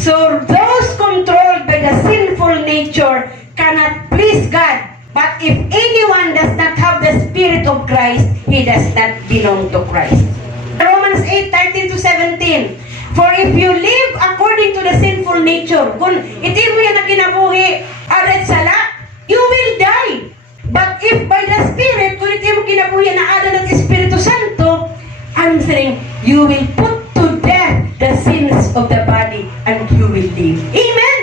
So those controlled by the sinful nature cannot please God. But if anyone does not have the Spirit of Christ, he does not belong to Christ. Romans 8:13-17. For if you live according to the sinful nature, kung iti mo yan na kinabuhi, adat sala, you will die. But if by the Spirit, kung iti mo kinabuhi na adat ng Espiritu Santo, answering, you will put to death the sins of the body and you will live. Amen?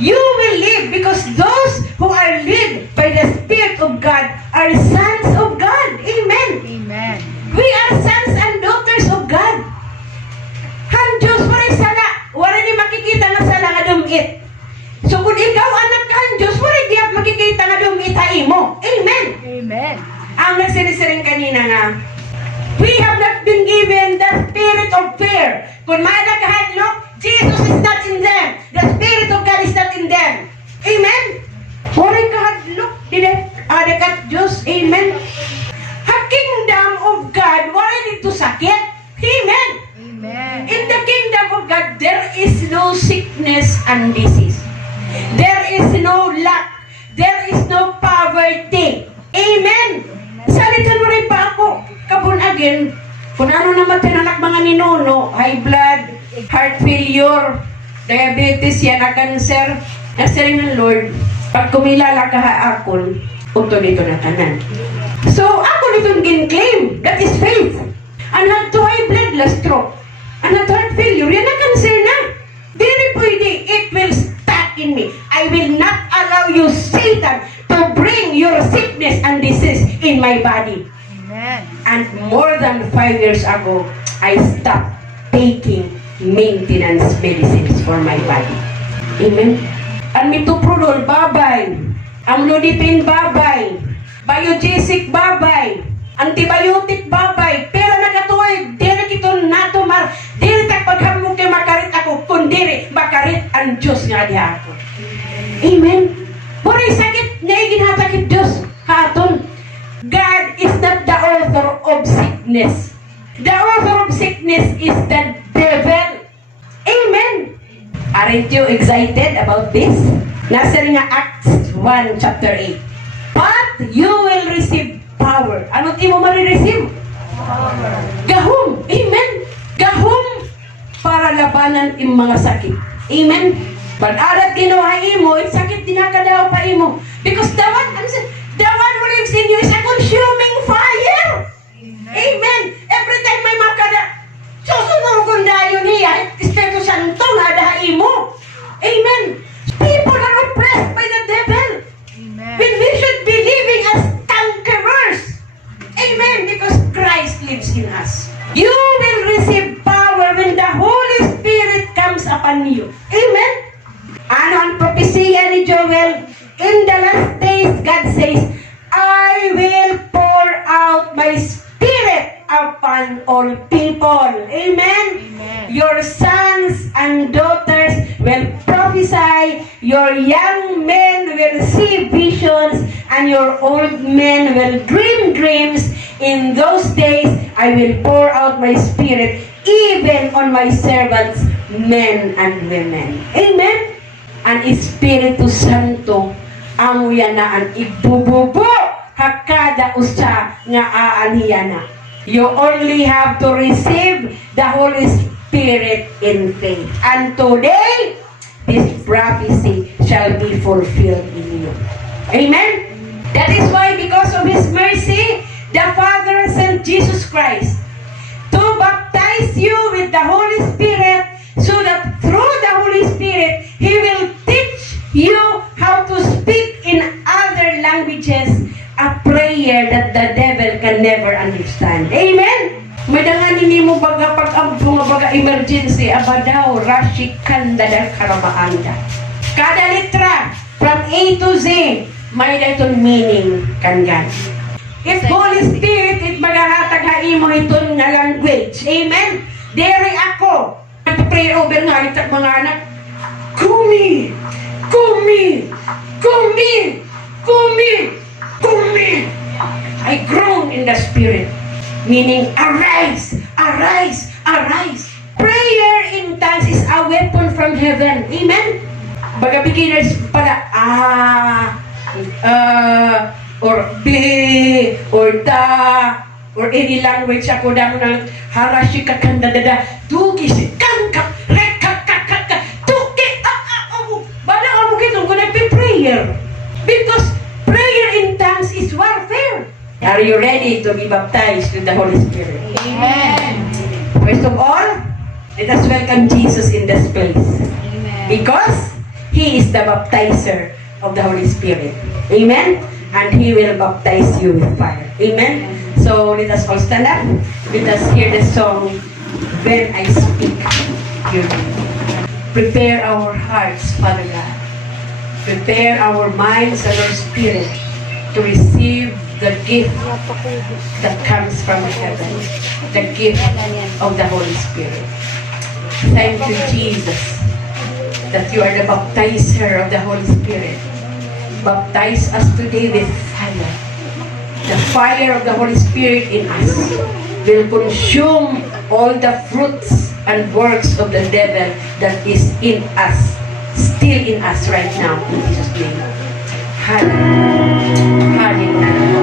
You will live because those who are led by the Spirit of God are sons of God. Amen? Amen. We are sons and daughters of God. Han Diyos, waray sala. Waray ni makikita nga sala nga dumit. So kung ikaw anak ka han Diyos, waray di makikita nga dumit ha imo. Amen? Amen. Ang nagsirisiring kanina nga, we have not been given the spirit of fear. Kung may nakahadlok, Jesus is not in them. The Spirit of God is not in them. Amen? Waray kahadlok, adekat Diyos. Amen? Ha kingdom of God, waray dito sakit. Amen? Amen. In the kingdom of God, there is no sickness and disease. There is no lack. There is no poverty. Amen? Salitan mo rin pa ako. Kabun again, kung ano naman tinanak mga ninuno, high blood, heart failure, diabetes, yan na cancer, kasi rin ng Lord, pag kumilala ka haakon, punto dito na tanan. So, ako nitong gin-claim, that is faith. And had to high blood, last stroke. And had heart failure, yan na cancer na. Dili pwede, it will stuck in me. I will not allow you, Satan, to bring your sickness and disease in my body. Amen. And more than 5 years ago, I stopped taking maintenance medicines for my body. Amen? And mitoprolol, babay. Amlodipine, babay. Biogesic, babay. Antibiotic, babay. Pero nagatuloy, dili kito natumar. Dili tak paghamog kay makarit ako, kundi makarit ang Diyos nga diha ako. Amen? Muray sakit, naigin hatakit Diyos. Haton. God is not the author of sickness. The author of sickness is the devil. Amen. Aren't you excited about this? Nasa nga Acts 1 chapter 8. But you will receive power. Ano ti mo marireceive? Power. Gahom. Amen. Gahom para labanan yung mga sakit. Amen. Pag-arat ginawa imo, yung sakit dinakadaw pa imo. Because the one who lives in you is a consuming fire. Amen. Every time may makada, susunod kong dayon niya, Espiritu Santo nga dahi mo. Amen. People are oppressed by the devil. Amen. When we should be living as conquerors. Amen. Because Christ lives in us. You will receive power when the Holy Spirit comes upon you. Amen. Ano ang propesya ni Joel? In the last days, God says, I will pour out my Spirit upon all people. Amen? Amen. Your sons and daughters will prophesy, your young men will see visions, and your old men will dream dreams. In those days, I will pour out my Spirit even on my servants, men and women. Amen? Ang Espiritu Santo ang yanaan ibububo hakada usa nga aanhiyana. You only have to receive the Holy Spirit in faith. And today, this prophecy shall be fulfilled in you. Amen? That is why, because of His mercy, the Father sent Jesus Christ to baptize you with the Holy Spirit, so that through the Holy Spirit, He will teach you how to speak in other languages, a prayer that the devil can never understand. Amen? May danganin ni mo baga pag-ambong baga emergency, abadaw, rashi kanda da karamaanda. Kada litra, from A to Z, may datong meaning kangan. If Holy Spirit, it magahatag haimo iton nga language. Amen? Dere ako. Nagpa-pray over nga itak mga anak. Kumi! Kumi! Kumi! Kumi! Kumi! I groan in the Spirit. Meaning, arise! Arise! Arise! Prayer in tongues is a weapon from heaven. Amen? Baga beginners pala, or be, or da, or any language ako damo ng harashi kakandadada, dugi si kangka, rekakakaka, tuki, bala ka mo kitong gonna be prayer. Because prayer in tongues is warfare. Are you ready to be baptized with the Holy Spirit? Amen. First of all, let us welcome Jesus in this place. Amen. Because He is the baptizer of the Holy Spirit. Amen? And He will baptize you with fire. Amen? So let us all stand up. Let us hear the song, When I Speak Your Name. Prepare our hearts, Father God. Prepare our minds and our spirit to receive the gift that comes from heaven. The gift of the Holy Spirit. Thank you, Jesus, that you are the baptizer of the Holy Spirit. Baptize us today with fire. The fire of the Holy Spirit in us will consume all the fruits and works of the devil that is in us, still in us right now, in Jesus' name. Hallelujah. Hallelujah.